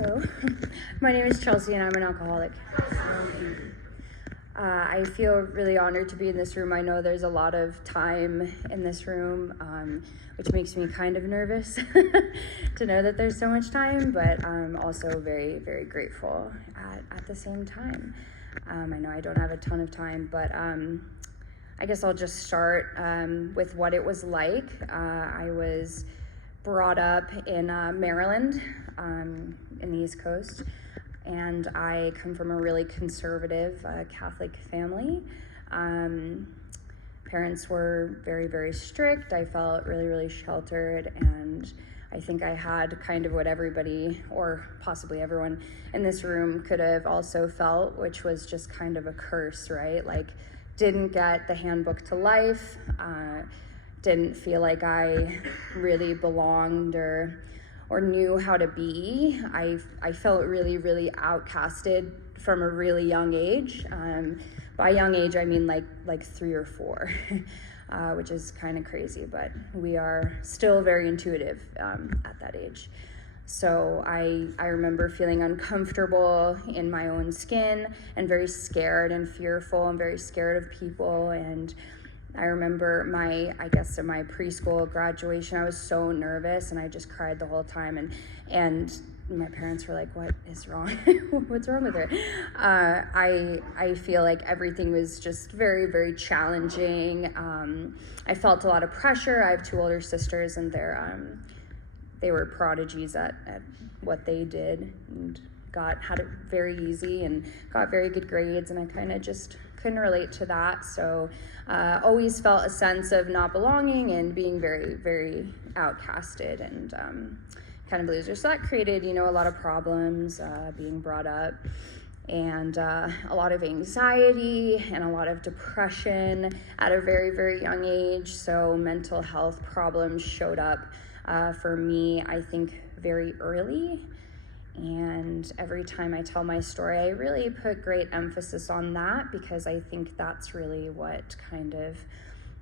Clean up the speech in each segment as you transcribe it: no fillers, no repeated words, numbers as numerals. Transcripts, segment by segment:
Hello, my name is Chelsea and I'm an alcoholic. I feel really honored to be in this room. I know there's a lot of time in this room, which makes me kind of nervous to know that there's so much time, but I'm also very, very grateful at the same time. I know I don't have a ton of time, but I guess I'll just start with what it was like. I was brought up in Maryland, in the East Coast, and I come from a really conservative Catholic family. Parents were very, very strict. I felt really, really sheltered, and I think I had kind of what everybody, or possibly everyone in this room, could have also felt, which was just kind of a curse, right? Like, didn't get the handbook to life, didn't feel like I really belonged or knew how to be. I felt really, really outcasted from a really young age. By young age, I mean like 3 or 4, which is kind of crazy, but we are still very intuitive at that age. So I remember feeling uncomfortable in my own skin and very scared and fearful and very scared of people. And I remember in my preschool graduation, I was so nervous and I just cried the whole time. And my parents were like, "What is wrong? What's wrong with her?" I feel like everything was just very, very challenging. I felt a lot of pressure. I have 2 older sisters, and they were prodigies at what they did and had it very easy and got very good grades, and I kind of just couldn't relate to that. So always felt a sense of not belonging and being very, very outcasted and kind of loser. So that created, a lot of problems being brought up, and a lot of anxiety and a lot of depression at a very, very young age. So mental health problems showed up for me, I think, very early. And every time I tell my story, I really put great emphasis on that because I think that's really what kind of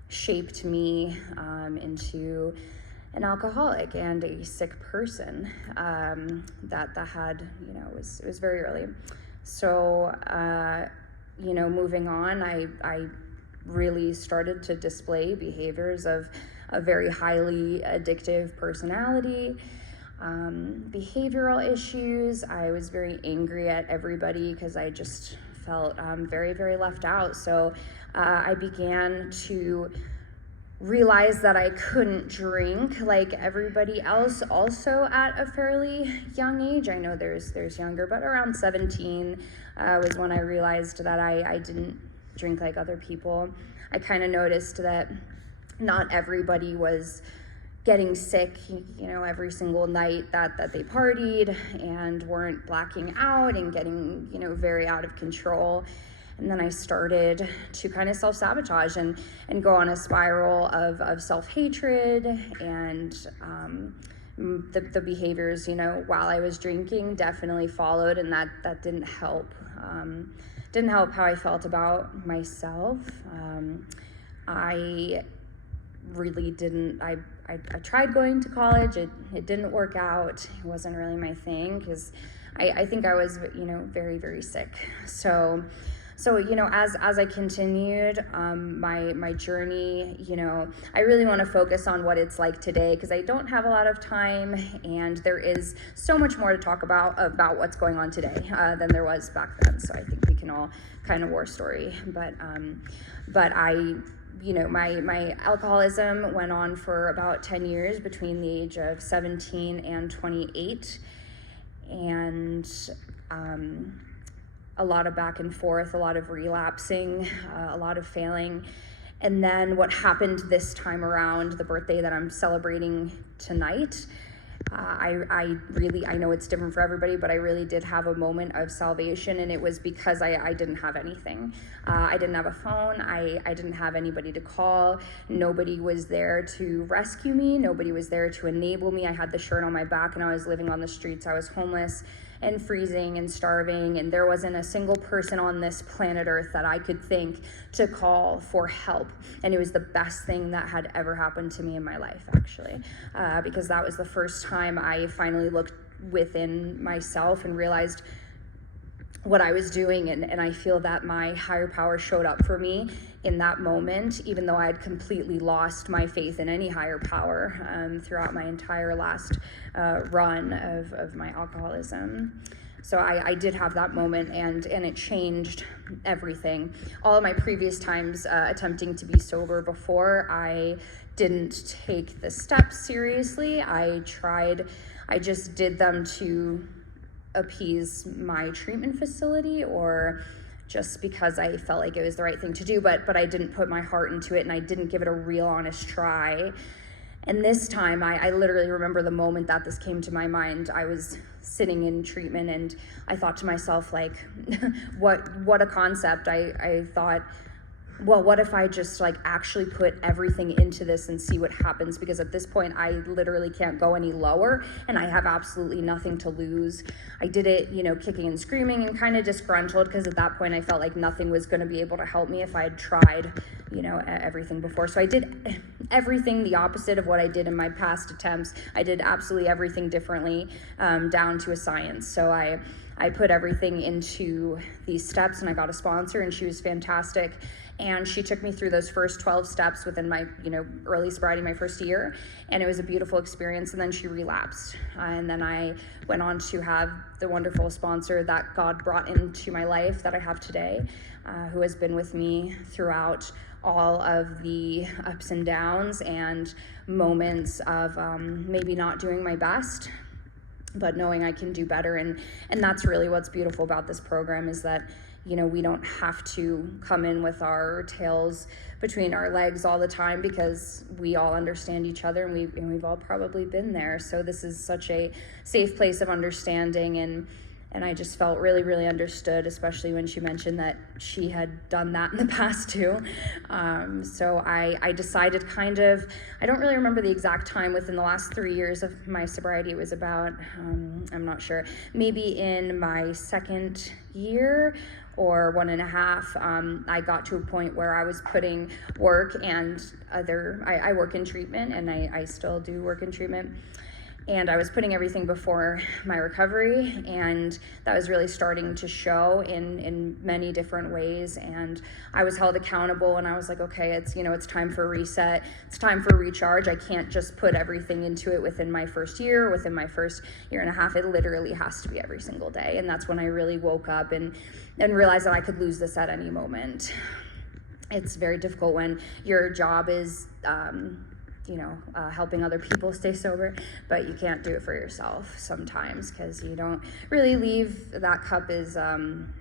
shaped me into an alcoholic and a sick person. That had, it was very early. So, moving on, I really started to display behaviors of a very highly addictive personality. Behavioral issues. I was very angry at everybody because I just felt very, very left out. So I began to realize that I couldn't drink like everybody else also at a fairly young age. I know there's younger, but around 17 was when I realized that I didn't drink like other people. I kind of noticed that not everybody was getting sick, every single night that they partied and weren't blacking out and getting, very out of control. And then I started to kind of self-sabotage and go on a spiral of self-hatred and the behaviors, while I was drinking definitely followed, and that didn't help. Didn't help how I felt about myself. I really didn't. I tried going to college. It didn't work out. It wasn't really my thing because I think I was, very, very sick. So as I continued my journey, I really want to focus on what it's like today because I don't have a lot of time, and there is so much more to talk about what's going on today than there was back then. So I think we can all kind of war story, but I. My alcoholism went on for about 10 years between the age of 17 and 28. And a lot of back and forth, a lot of relapsing, a lot of failing. And then what happened this time around, the birthday that I'm celebrating tonight, I know it's different for everybody, but I really did have a moment of salvation, and it was because I didn't have anything. I didn't have a phone. I didn't have anybody to call. Nobody was there to rescue me. Nobody was there to enable me. I had the shirt on my back, and I was living on the streets. I was homeless and freezing and starving, and there wasn't a single person on this planet Earth that I could think to call for help. And it was the best thing that had ever happened to me in my life, actually, because that was the first time I finally looked within myself and realized what I was doing, and I feel that my higher power showed up for me in that moment, even though I had completely lost my faith in any higher power throughout my entire last run of my alcoholism. So I did have that moment, and it changed everything. All of my previous times attempting to be sober before, I didn't take the steps seriously. I just did them to appease my treatment facility, or just because I felt like it was the right thing to do, but I didn't put my heart into it, and I didn't give it a real honest try. And this time, I literally remember the moment that this came to my mind. I was sitting in treatment, and I thought to myself, like, what a concept. I thought, well, what if I just like actually put everything into this and see what happens? Because at this point, I literally can't go any lower, and I have absolutely nothing to lose. I did it, kicking and screaming and kind of disgruntled, because at that point I felt like nothing was going to be able to help me if I had tried, everything before. So I did everything the opposite of what I did in my past attempts. I did absolutely everything differently, down to a science. So I put everything into these steps, and I got a sponsor, and she was fantastic. And she took me through those first 12 steps within my, early sobriety, my first year. And it was a beautiful experience. And then she relapsed. And then I went on to have the wonderful sponsor that God brought into my life that I have today, who has been with me throughout all of the ups and downs and moments of maybe not doing my best, but knowing I can do better. And that's really what's beautiful about this program, is that we don't have to come in with our tails between our legs all the time, because we all understand each other, and we've all probably been there. So this is such a safe place of understanding, and I just felt really, really understood, especially when she mentioned that she had done that in the past too. So I decided I don't really remember the exact time within the last 3 years of my sobriety. It was about, I'm not sure, maybe in my second year or 1.5, I got to a point where I was putting work and I work in treatment, and I still do work in treatment. And I was putting everything before my recovery, and that was really starting to show in many different ways. And I was held accountable, and I was like, okay, it's time for a reset. It's time for a recharge. I can't just put everything into it within my first year, within my first 1.5 years. It literally has to be every single day. And that's when I really woke up and realized that I could lose this at any moment. It's very difficult when your job is helping other people stay sober, but you can't do it for yourself sometimes, because you don't really leave, that cup is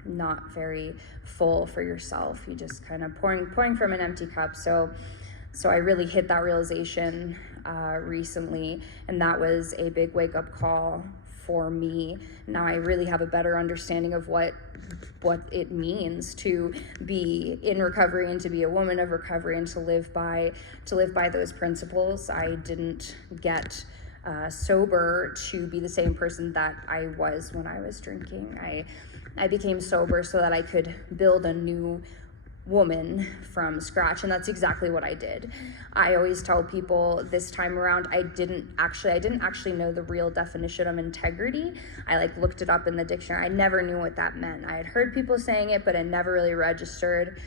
not very full for yourself. You just kind of pouring from an empty cup. So I really hit that realization recently, and that was a big wake-up call for me. Now I really have a better understanding of what it means to be in recovery, and to be a woman of recovery, and to live by those principles. I didn't get sober to be the same person that I was when I was drinking. I became sober so that I could build a new woman from scratch, and that's exactly what I did. I always tell people this time around, I didn't actually know the real definition of integrity. I looked it up in the dictionary. I never knew what that meant. I had heard people saying it, but it never really registered.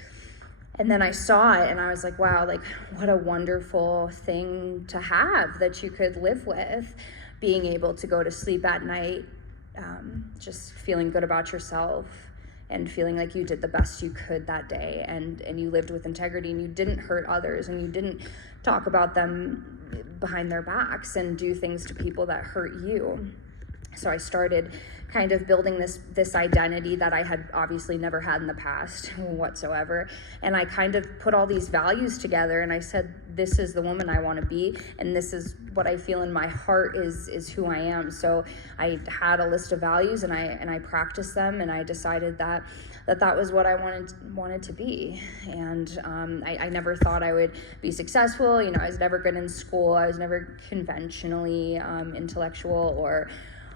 And then I saw it, and I was like, wow, what a wonderful thing to have, that you could live with, being able to go to sleep at night, just feeling good about yourself, and feeling like you did the best you could that day, and you lived with integrity, and you didn't hurt others, and you didn't talk about them behind their backs and do things to people that hurt you. So I started kind of building this identity that I had obviously never had in the past whatsoever. And I kind of put all these values together, and I said, this is the woman I want to be, and this is what I feel in my heart is who I am. So I had a list of values, and I practiced them, and I decided that was what I wanted to be. And I never thought I would be successful. I was never good in school. I was never conventionally intellectual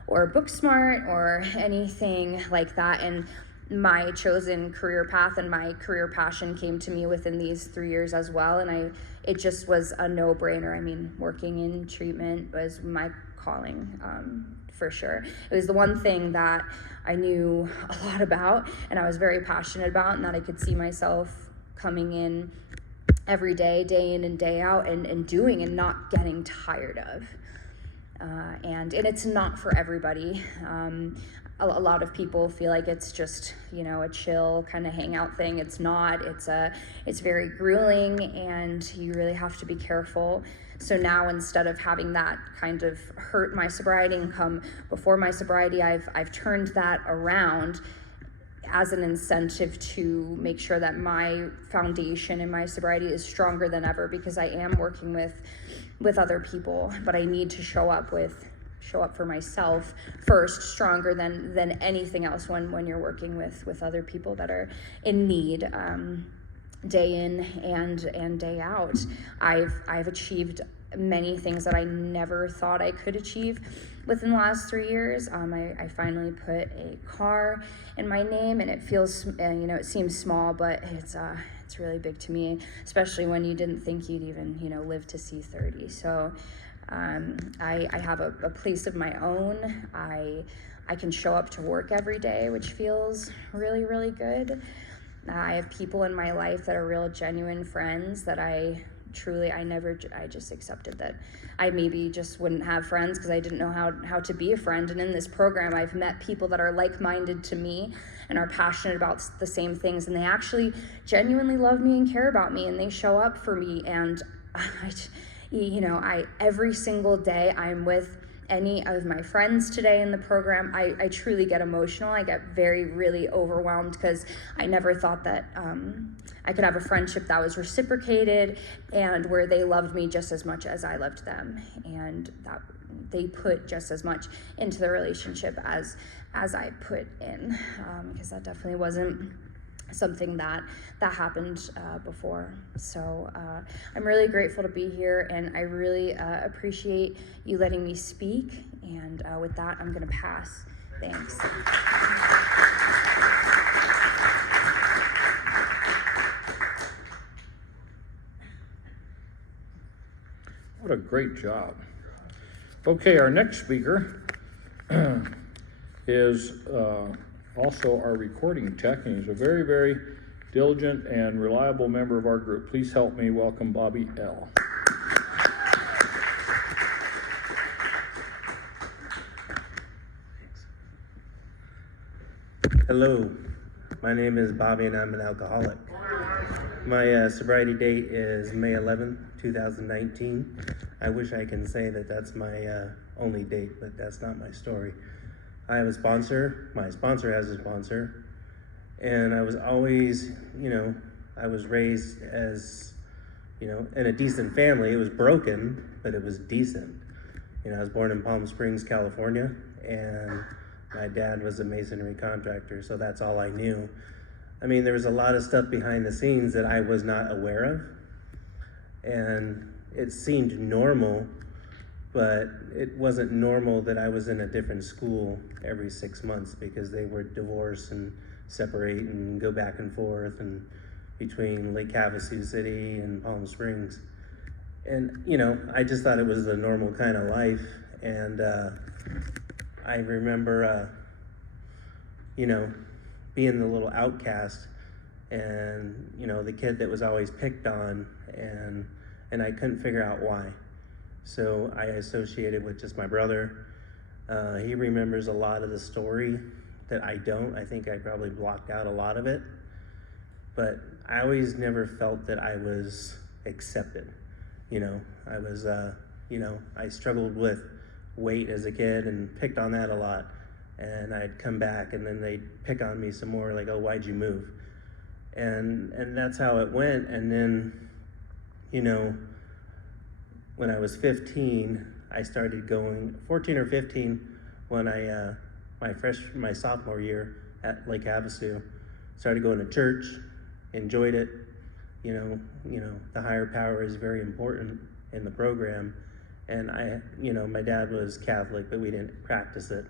or book smart or anything like that. And my chosen career path and my career passion came to me within these 3 years as well. And it just was a no-brainer. Working in treatment was my calling for sure. It was the one thing that I knew a lot about and I was very passionate about, and that I could see myself coming in every day, day in and day out, and doing and not getting tired of. And it's not for everybody. A lot of people feel like it's just, a chill kind of hangout thing. It's not. It's very grueling, and you really have to be careful. So now, instead of having that kind of hurt my sobriety and come before my sobriety, I've turned that around as an incentive to make sure that my foundation in my sobriety is stronger than ever, because I am working with other people, but I need to show up for myself first, stronger than anything else when you're working with other people that are in need, day in and day out. I've achieved many things that I never thought I could achieve within the last 3 years. I finally put a car in my name, and it feels, it seems small, but it's really big to me, especially when you didn't think you'd even, live to see 30. So I have a place of my own. I can show up to work every day, which feels really, really good. I have people in my life that are real genuine friends that I just accepted that I maybe just wouldn't have friends because I didn't know how to be a friend. And in this program, I've met people that are like-minded to me and are passionate about the same things, and they actually genuinely love me and care about me, and they show up for me. And every single day I'm with any of my friends today in the program, I truly get emotional. I get really overwhelmed, because I never thought that I could have a friendship that was reciprocated and where they loved me just as much as I loved them, and that they put just as much into the relationship as I put in, because that definitely wasn't something that happened before. So I'm really grateful to be here, and I really appreciate you letting me speak. And with that, I'm gonna pass. Thanks. What a great job. Okay, our next speaker is also our recording tech, and he's a very diligent and reliable member of our group. Please help me welcome Bobby L. Hello, my name is Bobby and I'm an alcoholic. My sobriety date is May 11th, 2019. I wish I can say that that's my only date, but that's not my story. I have a sponsor, my sponsor has a sponsor, and I was always, I was raised as, in a decent family. It was broken, but it was decent. I was born in Palm Springs, California, and my dad was a masonry contractor, so that's all I knew. I mean, there was a lot of stuff behind the scenes that I was not aware of, and it seemed normal, but it wasn't normal that I was in a different school every 6 months, because they would divorce and separate and go back and forth and between Lake Havasu City and Palm Springs. And, I just thought it was the normal kind of life. And I remember, being the little outcast and, the kid that was always picked on, and I couldn't figure out why. So I associated with just my brother. He remembers a lot of the story that I don't. I think I probably blocked out a lot of it. But I always never felt that I was accepted. I was, I struggled with weight as a kid and picked on that a lot. And I'd come back and then they'd pick on me some more, like, oh, why'd you move? And that's how it went. And then, when I was 15, I started going, 14 or 15, when I, my sophomore year at Lake Havasu, started going to church, enjoyed it. The higher power is very important in the program. And my dad was Catholic, but we didn't practice it.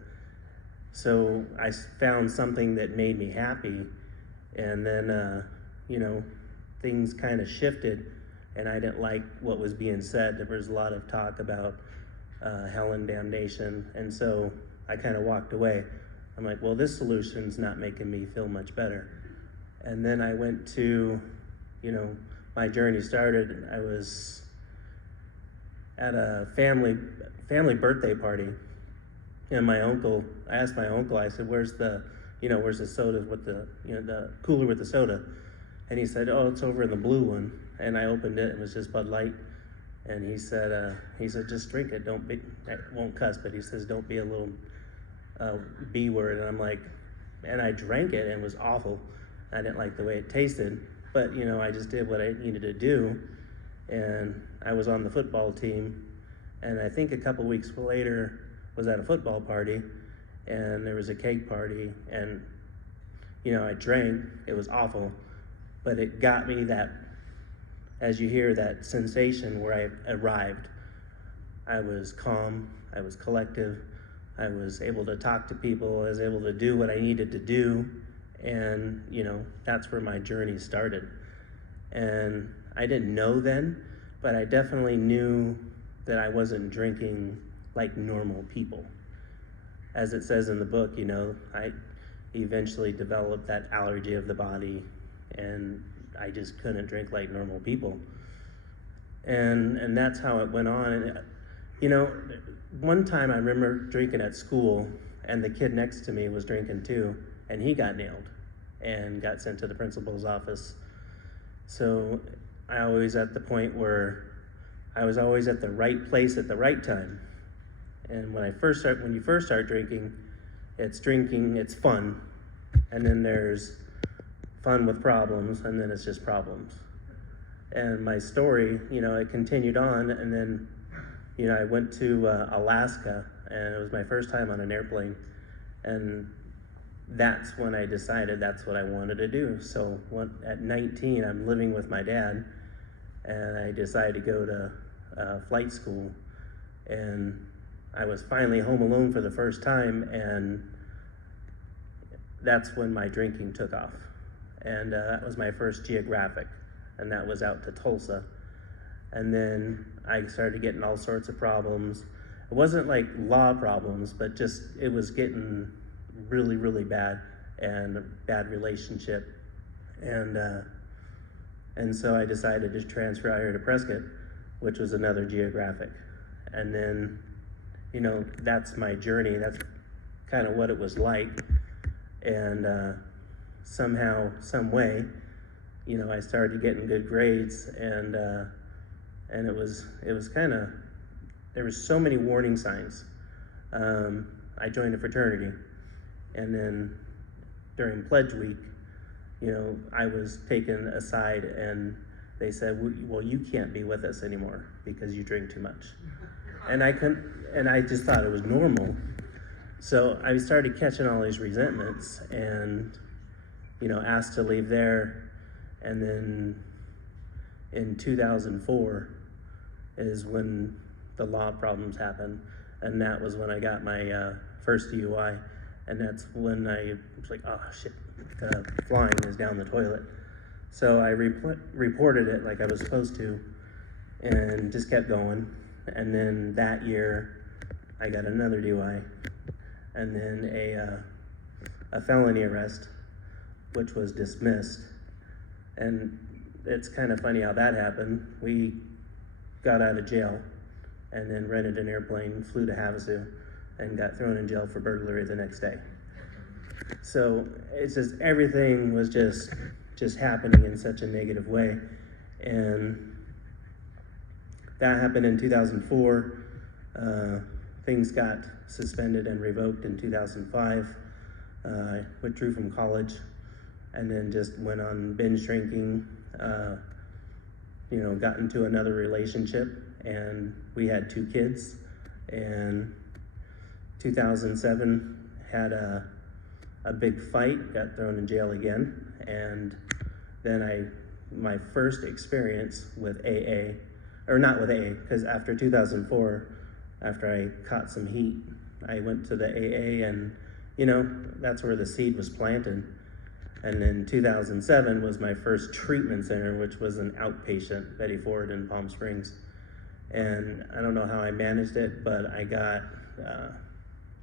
So I found something that made me happy. And then, things kind of shifted, and I didn't like what was being said. There was a lot of talk about hell and damnation. And so I kind of walked away. I'm like, well, this solution's not making me feel much better. And then I went to, my journey started. I was at a family birthday party, and I asked my uncle, I said, where's the soda with the cooler with the soda? And he said, oh, it's over in the blue one. And I opened it, it was just Bud Light. And he said, just drink it. I won't cuss, but he says, don't be a little B word. And I'm like, and I drank it, and it was awful. I didn't like the way it tasted, but I just did what I needed to do. And I was on the football team, and I think a couple weeks later was at a football party, and there was a keg party, and I drank. It was awful, but it got me that, as you hear, that sensation where I arrived. I was calm, I was collective, I was able to talk to people, I was able to do what I needed to do, and that's where my journey started. And I didn't know then, but I definitely knew that I wasn't drinking like normal people. As it says in the book, I eventually developed that allergy of the body, and I just couldn't drink like normal people. And that's how it went on. And one time I remember drinking at school, and the kid next to me was drinking too, and he got nailed and got sent to the principal's office. So I always at the point where I was always at the right place at the right time. And when you first start drinking, it's fun, and then there's fun with problems, and then it's just problems. And my story, it continued on, and then, I went to Alaska, and it was my first time on an airplane, and that's when I decided that's what I wanted to do. So at 19, I'm living with my dad, and I decided to go to flight school, and I was finally home alone for the first time, and that's when my drinking took off. And that was my first geographic, and that was out to Tulsa. And then I started getting all sorts of problems. It wasn't like law problems, but just it was getting really, really bad, and a bad relationship. And so I decided to transfer out here to Prescott, which was another geographic. And then, that's my journey. That's kind of what it was like. And somehow, some way, I started getting good grades, and it was kind of, there was so many warning signs. I joined a fraternity, and then during pledge week, I was taken aside, and they said, well, you can't be with us anymore because you drink too much. And I just thought it was normal. So I started catching all these resentments, and asked to leave there. And then in 2004 is when the law problems happened, and that was when I got my first DUI, and that's when I was like, oh shit, flying is down the toilet. So I reported it like I was supposed to, and just kept going. And then that year I got another DUI, and then a felony arrest, which was dismissed. And it's kind of funny how that happened. We got out of jail and then rented an airplane, flew to Havasu, and got thrown in jail for burglary the next day. So it's just, everything was just happening in such a negative way. And that happened in 2004. Things got suspended and revoked in 2005. I withdrew from college, and then just went on binge drinking, got into another relationship, and we had 2 kids. And 2007, had a big fight, got thrown in jail again. And then my first experience with AA, or not with AA, because after 2004, after I caught some heat, I went to the AA, and that's where the seed was planted. And then 2007 was my first treatment center, which was an outpatient, Betty Ford in Palm Springs. And I don't know how I managed it, but I got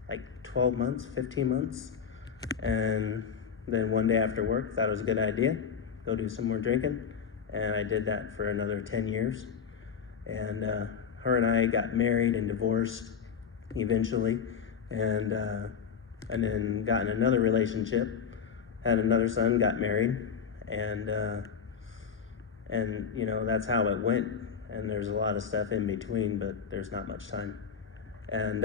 like 12 months, 15 months. And then one day after work, thought it was a good idea, go do some more drinking. And I did that for another 10 years. And her and I got married and divorced eventually. And then got in another relationship, had another son, got married. And you know, that's how it went. And there's a lot of stuff in between, but there's not much time. And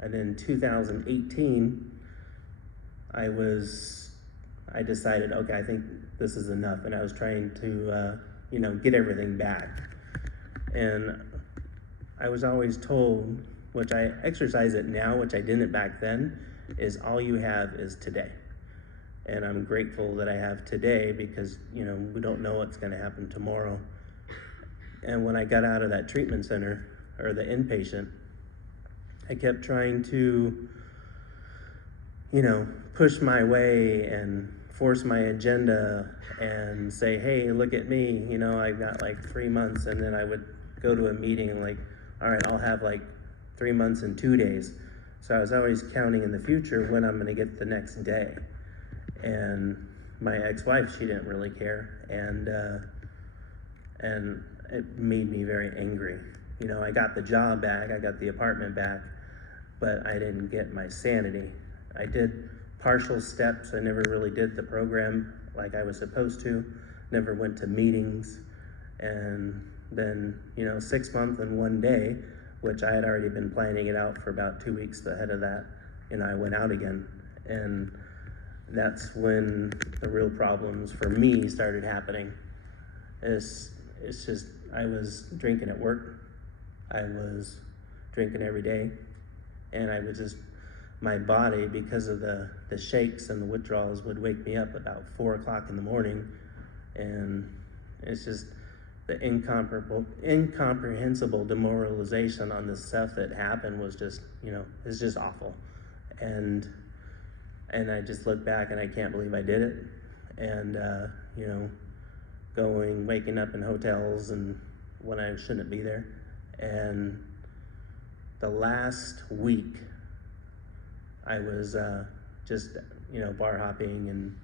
in 2018, I decided, okay, I think this is enough. And I was trying to, you know, get everything back. And I was always told, which I exercise it now, which I didn't back then, is all you have is today. And I'm grateful that I have today because, you know, we don't know what's going to happen tomorrow. And when I got out of that treatment center, or the inpatient, I kept trying to, you know, push my way and force my agenda and say, hey, look at me, you know, I got like 3 months. And then I would go to a meeting and like, all right, I'll have like 3 months and 2 days. So I was always counting in the future when I'm going to get the next day. And my ex-wife, she didn't really care, and it made me very angry. You know, I got the job back, I got the apartment back, but I didn't get my sanity. I did partial steps. I never really did the program like I was supposed to, never went to meetings. And then, you know, 6 months and 1 day, which I had already been planning it out for about 2 weeks ahead of that, and I went out again. And that's when the real problems for me started happening. It's just, I was drinking at work. I was drinking every day. And I was just, my body, because of the shakes and the withdrawals, would wake me up about 4 o'clock in the morning. And it's just the incomprehensible demoralization on the stuff that happened was just, you know, it's just awful. And I just look back and I can't believe I did it. And, you know, waking up in hotels and when I shouldn't be there. And the last week, I was just, you know, bar hopping, and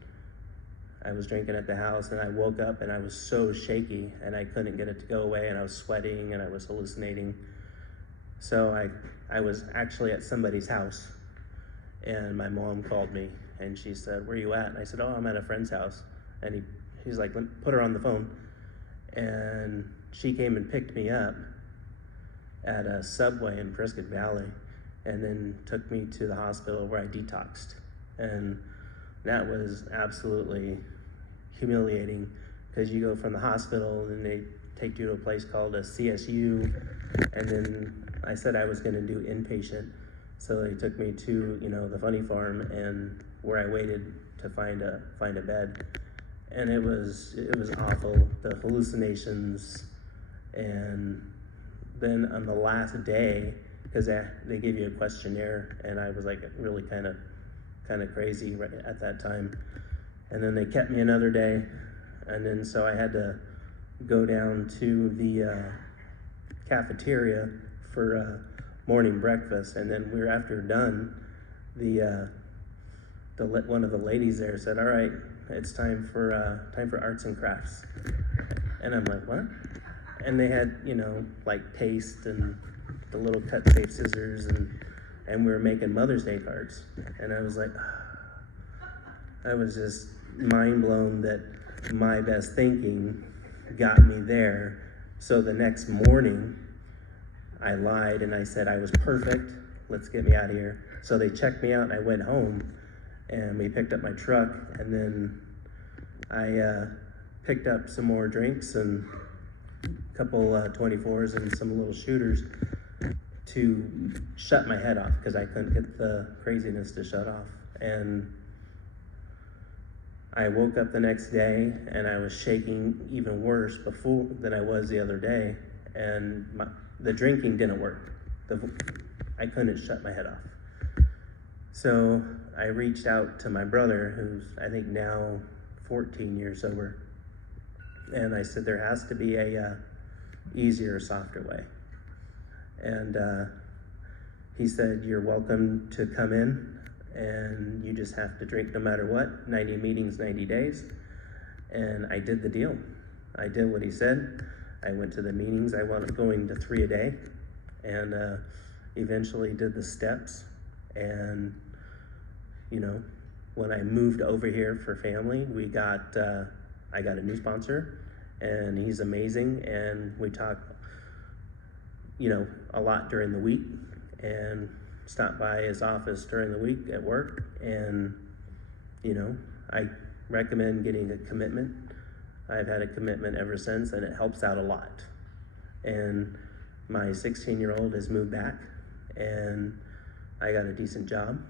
I was drinking at the house, and I woke up and I was so shaky and I couldn't get it to go away, and I was sweating and I was hallucinating. So I was actually at somebody's house, and my mom called me and she said, where you at? And I said, oh, I'm at a friend's house. And he's like, put her on the phone. And she came and picked me up at a Subway in Prescott Valley, and then took me to the hospital where I detoxed. And that was absolutely humiliating, because you go from the hospital and they take you to a place called a CSU, and then I said I was gonna do inpatient. So they took me to, you know, the funny farm, and where I waited to find a bed. And it was awful, the hallucinations. And then on the last day, because they gave you a questionnaire, and I was like really kind of crazy right at that time. And then they kept me another day, and then so I had to go down to the cafeteria for morning breakfast. And then after done, one of the ladies there said, all right, it's time for arts and crafts. And I'm like, what? And they had, you know, like paste and the little cut safe scissors, and we were making Mother's Day cards. And I was like, I was just mind blown that my best thinking got me there. So the next morning, I lied and I said I was perfect. Let's get me out of here. So they checked me out and I went home, and we picked up my truck, and then I picked up some more drinks and a couple 24s and some little shooters to shut my head off, because I couldn't get the craziness to shut off. And I woke up the next day and I was shaking even worse than I was the other day, and the drinking didn't work. I couldn't shut my head off. So I reached out to my brother, who's I think now 14 years sober, and I said there has to be a easier, softer way. And he said, "You're welcome to come in, and you just have to drink no matter what. 90 meetings, 90 days." And I did the deal. I did what he said. I went to the meetings. I wound up going to 3 a day, and eventually did the steps. And you know, when I moved over here for family, I got a new sponsor, and he's amazing. And we talk, you know, a lot during the week, and stop by his office during the week at work. And you know, I recommend getting a commitment. I've had a commitment ever since, and it helps out a lot. And my 16-year-old has moved back, and I got a decent job.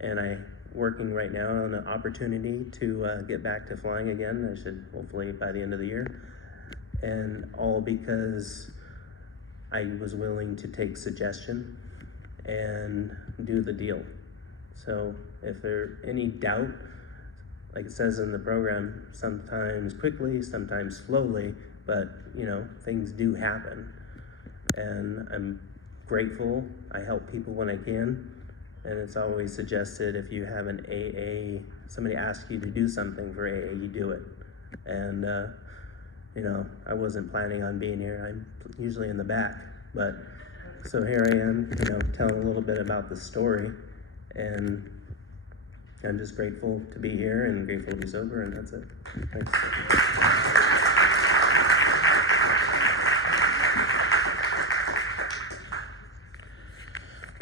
And I'm working right now on an opportunity to get back to flying again. I should hopefully by the end of the year. And all because I was willing to take suggestion and do the deal. So if there's any doubt, like it says in the program, sometimes quickly, sometimes slowly, but you know, things do happen. And I'm grateful. I help people when I can. And it's always suggested if you have an AA, somebody asks you to do something for AA, you do it. And you know, I wasn't planning on being here. I'm usually in the back, but so here I am, you know, telling a little bit about the story. And I'm just grateful to be here and grateful to be sober, and that's it. Thanks.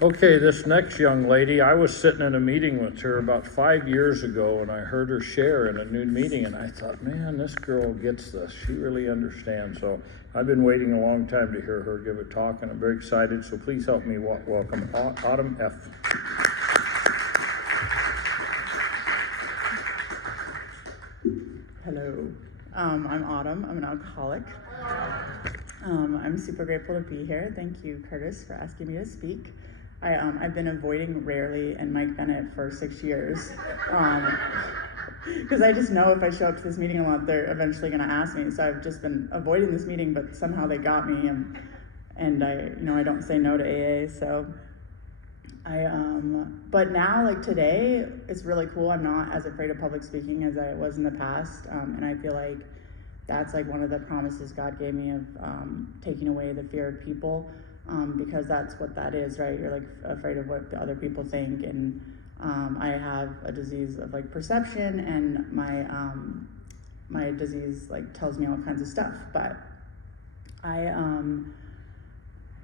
Okay, this next young lady, I was sitting in a meeting with her about 5 years ago, and I heard her share in a new meeting, and I thought, man, this girl gets this. She really understands. So I've been waiting a long time to hear her give a talk, and I'm very excited. So please help me welcome Autumn F. Hello, I'm Autumn. I'm an alcoholic. I'm super grateful to be here. Thank you, Curtis, for asking me to speak. I've been avoiding Rarely and Mike Bennett for 6 years because I just know if I show up to this meeting a lot, they're eventually going to ask me. So I've just been avoiding this meeting, but somehow they got me, and I don't say no to AA. So but now, like today, it's really cool. I'm not as afraid of public speaking as I was in the past, and I feel like that's like one of the promises God gave me of taking away the fear of people, because that's what that is, right? You're like afraid of what the other people think, and I have a disease of like perception, and my disease like tells me all kinds of stuff. But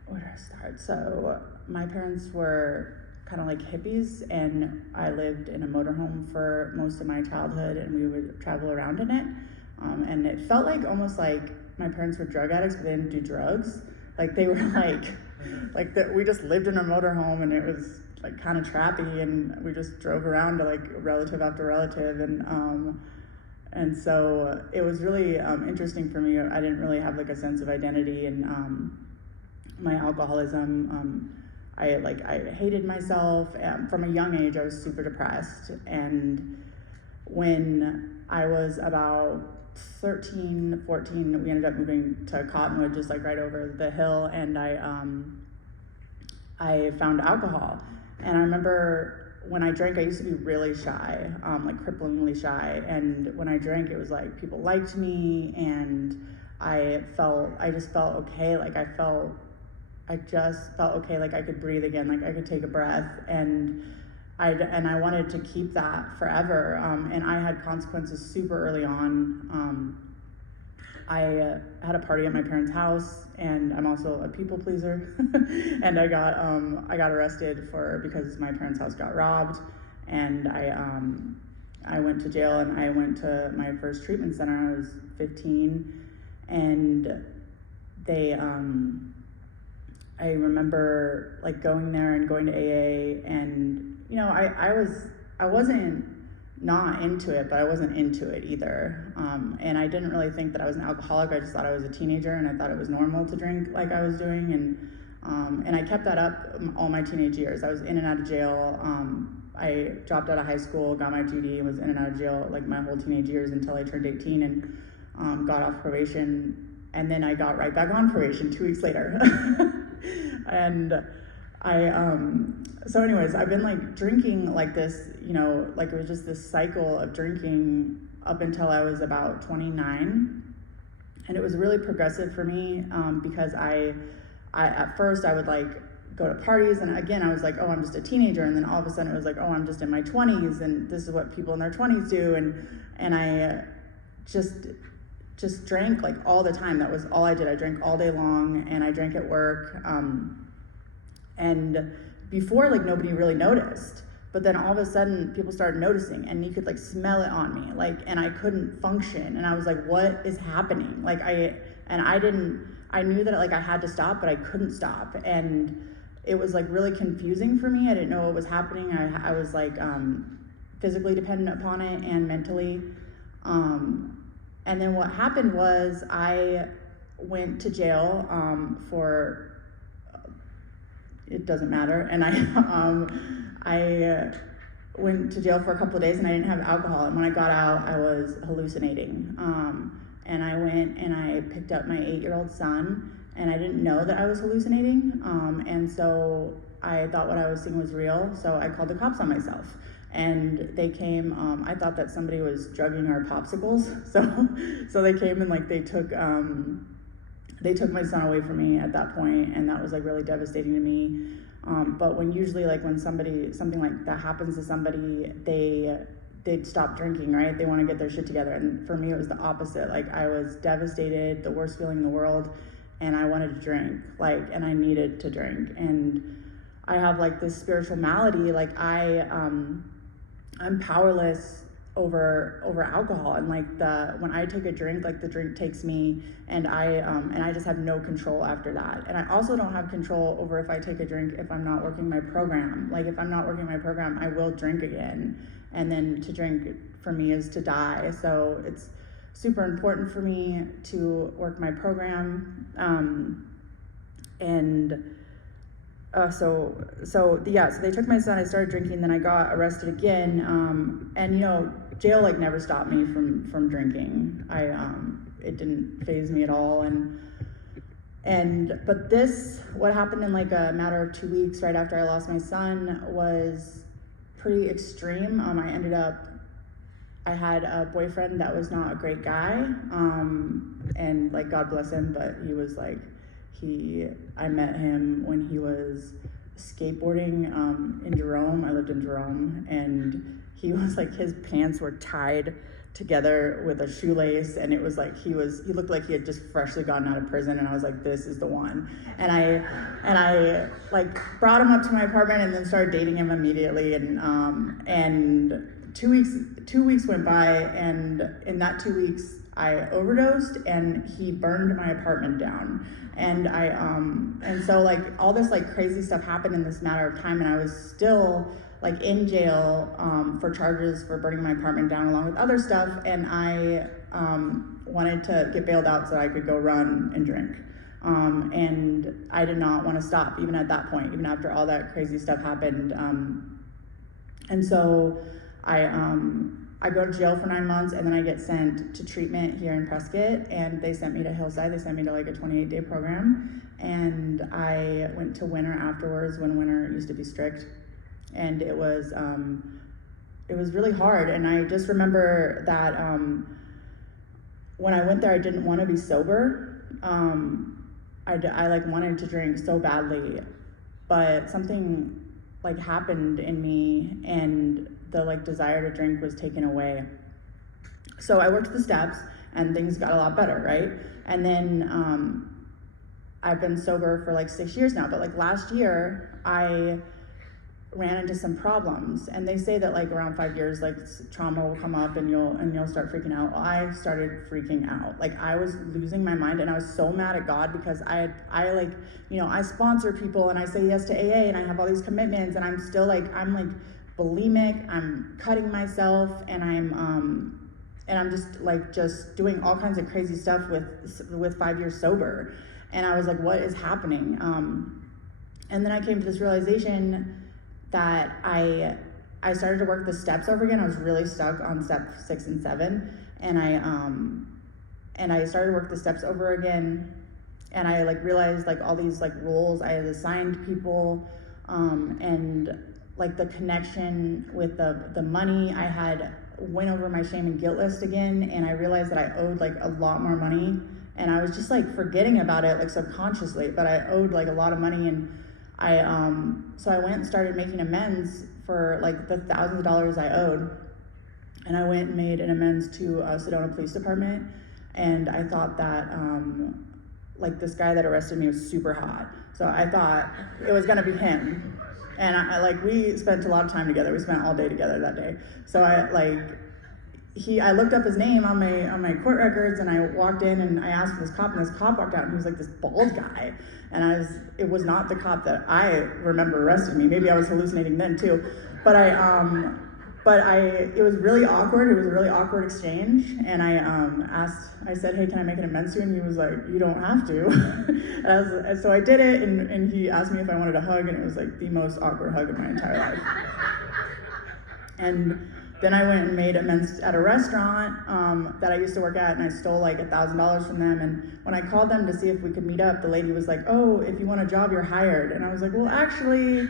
where do I start? So my parents were kind of like hippies, and I lived in a motorhome for most of my childhood, and we would travel around in it. And it felt like almost like my parents were drug addicts, but they didn't do drugs. Like they were like that. We just lived in a motorhome, and it was like kind of trappy, and we just drove around to like relative after relative, and so it was really interesting for me. I didn't really have like a sense of identity, and my alcoholism. I hated myself. From a young age, I was super depressed. And when I was about 13, 14, we ended up moving to Cottonwood, just like right over the hill. And I found alcohol. And I remember when I drank, I used to be really shy, like cripplingly shy. And when I drank, it was like people liked me, and I just felt okay. I just felt okay, like I could breathe again, like I could take a breath, and I wanted to keep that forever. And I had consequences super early on. I had a party at my parents' house, and I'm also a people pleaser, and I got arrested because my parents' house got robbed, and I went to jail, and I went to my first treatment center. I was 15, and they I remember like going there and going to AA, and I wasn't not into it, but I wasn't into it either. And I didn't really think that I was an alcoholic. I just thought I was a teenager, and I thought it was normal to drink like I was doing. And I kept that up all my teenage years. I was in and out of jail. I dropped out of high school, got my GED, was in and out of jail like my whole teenage years until I turned 18 and got off probation and then I got right back on probation 2 weeks later. And so anyways, I've been like drinking like this, you know, like it was just this cycle of drinking up until I was about 29. And it was really progressive for me, because I at first I would like go to parties, and again I was like, oh, I'm just a teenager, and then all of a sudden it was like, oh, I'm just in my 20s, and this is what people in their 20s do, and I just drank like all the time. That was all I did. I drank all day long, and I drank at work, and before, like, nobody really noticed, but then all of a sudden people started noticing, and you could like smell it on me, like, and I couldn't function, and I was like, what is happening? Like, I knew that like I had to stop, but I couldn't stop, and it was like really confusing for me. I didn't know what was happening. I was like physically dependent upon it and mentally. And then what happened was I went to jail for, it doesn't matter, and I went to jail for a couple of days, and I didn't have alcohol, and when I got out I was hallucinating. And I went and I picked up my 8-year-old son, and I didn't know that I was hallucinating, and so I thought what I was seeing was real, so I called the cops on myself. And they came, I thought that somebody was drugging our popsicles, so they came and like they took my son away from me at that point, and that was like really devastating to me. But when usually like when something like that happens to somebody, they'd stop drinking, right? They want to get their shit together. And for me, it was the opposite. Like, I was devastated, the worst feeling in the world, and I wanted to drink, like, and I needed to drink. And I have like this spiritual malady, like I'm powerless over alcohol, and like when I take a drink, like the drink takes me, and I just have no control after that. And I also don't have control over if I take a drink if I'm not working my program. Like, if I'm not working my program, I will drink again, and then to drink for me is to die. So it's super important for me to work my program, so they took my son. I started drinking, then I got arrested again, and you know, jail like never stopped me from drinking. It didn't faze me at all, but what happened in like a matter of 2 weeks right after I lost my son was pretty extreme. I had a boyfriend that was not a great guy, and like, God bless him, but he was like, I met him when he was skateboarding in Jerome. I lived in Jerome, and he was like, his pants were tied together with a shoelace, and it was like he looked like he had just freshly gotten out of prison, and I was like, this is the one. And I like brought him up to my apartment and then started dating him immediately, and 2 weeks went by, and in that 2 weeks I overdosed, and he burned my apartment down. And so like all this like crazy stuff happened in this matter of time, and I was still like in jail for charges for burning my apartment down along with other stuff, and I wanted to get bailed out so I could go run and drink. And I did not want to stop even at that point, even after all that crazy stuff happened. And so I go to jail for 9 months, and then I get sent to treatment here in Prescott, and they sent me to Hillside. They sent me to like a 28-day program, and I went to Winter afterwards, when Winter used to be strict, and it was really hard. And I just remember that when I went there, I didn't want to be sober. I like wanted to drink so badly, but something like happened in me, and the like desire to drink was taken away. So I worked the steps, and things got a lot better, right? And then I've been sober for like 6 years now, but like last year I ran into some problems, and they say that like around 5 years, like trauma will come up and you'll start freaking out. Well, I started freaking out. Like, I was losing my mind, and I was so mad at God, because I like, you know, I sponsor people, and I say yes to AA, and I have all these commitments, and I'm still like, I'm like bulimic, I'm cutting myself, and I'm just doing all kinds of crazy stuff with 5 years sober. And I was like, what is happening? And then I came to this realization that I started to work the steps over again. I was really stuck on step 6 and 7, and and I started to work the steps over again, and I like realized like all these like roles I had assigned people, and like the connection with the money I had went over my shame and guilt list again, and I realized that I owed like a lot more money, and I was just like forgetting about it like subconsciously, but I owed like a lot of money, and so I went and started making amends for like the thousands of dollars I owed, and I went and made an amends to Sedona Police Department, and I thought that like this guy that arrested me was super hot, so I thought it was gonna be him. And I like, we spent a lot of time together. We spent all day together that day. So I looked up his name on my court records, and I walked in and I asked for this cop, and this cop walked out, and he was like this bald guy. And it was not the cop that I remember arrested me. Maybe I was hallucinating then too. But it was really awkward. It was a really awkward exchange. And I said, hey, can I make an amends to you? And he was like, you don't have to. And so I did it, and he asked me if I wanted a hug, and it was like the most awkward hug of my entire life. And then I went and made amends at a restaurant that I used to work at, and I stole like $1,000 from them. And when I called them to see if we could meet up, the lady was like, oh, if you want a job, you're hired. And I was like, well, actually,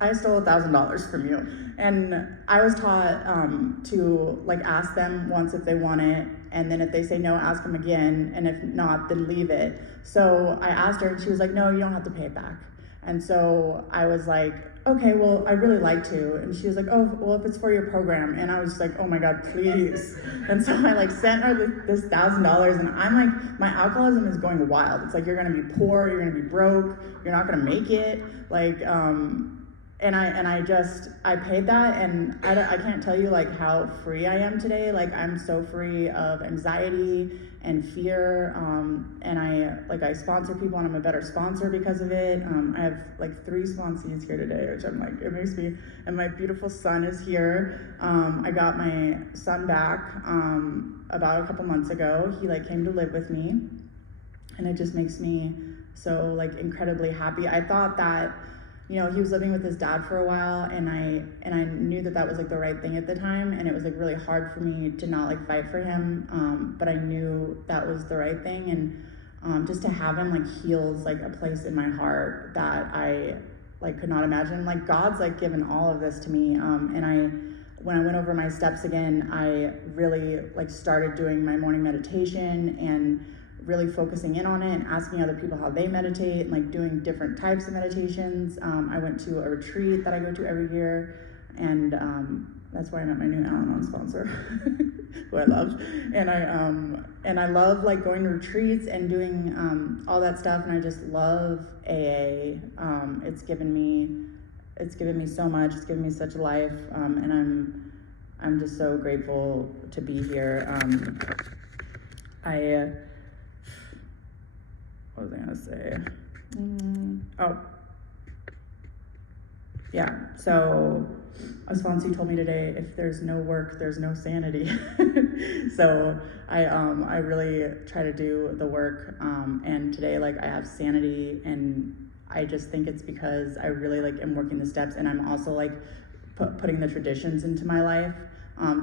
I stole $1,000 from you. And I was taught to like ask them once if they want it, and then if they say no, ask them again, and if not, then leave it. So I asked her, and she was like, no, you don't have to pay it back. And so I was like, okay, well, I'd really like to. And she was like, oh, well, if it's for your program. And I was just like, oh my God, please. And so I like sent her this $1,000, and I'm like, my alcoholism is going wild. It's like, you're gonna be poor, you're gonna be broke, you're not gonna make it. Like, and I paid that, and I can't tell you like how free I am today. Like, I'm so free of anxiety and fear, and I sponsor people, and I'm a better sponsor because of it. I have like 3 sponsees here today, which I'm like, it makes me, and my beautiful son is here. I got my son back about a couple months ago. He like came to live with me, and it just makes me so like incredibly happy. I thought that, you know, he was living with his dad for a while, and I knew that was like the right thing at the time, and it was like really hard for me to not like fight for him, but I knew that was the right thing, and just to have him like heals like a place in my heart that I like could not imagine. Like, God's like given all of this to me, and when I went over my steps again, I really like started doing my morning meditation and really focusing in on it and asking other people how they meditate, and like doing different types of meditations. I went to a retreat that I go to every year, and that's why I met my new Al-Anon sponsor, who I love. And I love like going to retreats and doing all that stuff, and I just love AA. It's given me so much. It's given me such a life, and I'm just so grateful to be here. What was I gonna say? Yeah, so a sponsee told me today, if there's no work, there's no sanity. So I really try to do the work, and today like I have sanity, and I just think it's because I really like am working the steps, and I'm also like putting the traditions into my life.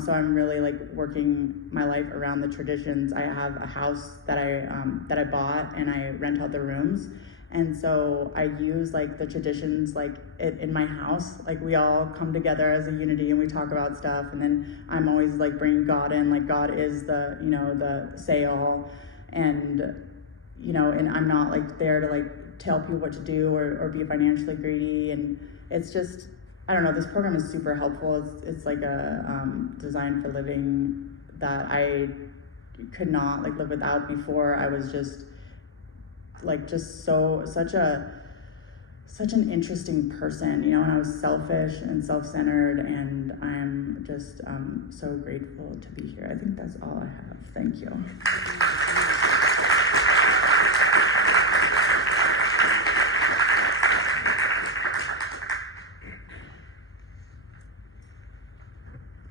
So I'm really like working my life around the traditions. I have a house that I bought, and I rent out the rooms, and so I use like the traditions like in my house. Like, we all come together as a unity, and we talk about stuff, and then I'm always like bringing God in. Like, God is the say all, and and I'm not like there to like tell people what to do or be financially greedy. And it's just, I don't know, this program is super helpful. It's like a design for living that I could not like live without before. I was just such an interesting person, and I was selfish and self-centered, and I'm just so grateful to be here. I think that's all I have. Thank you.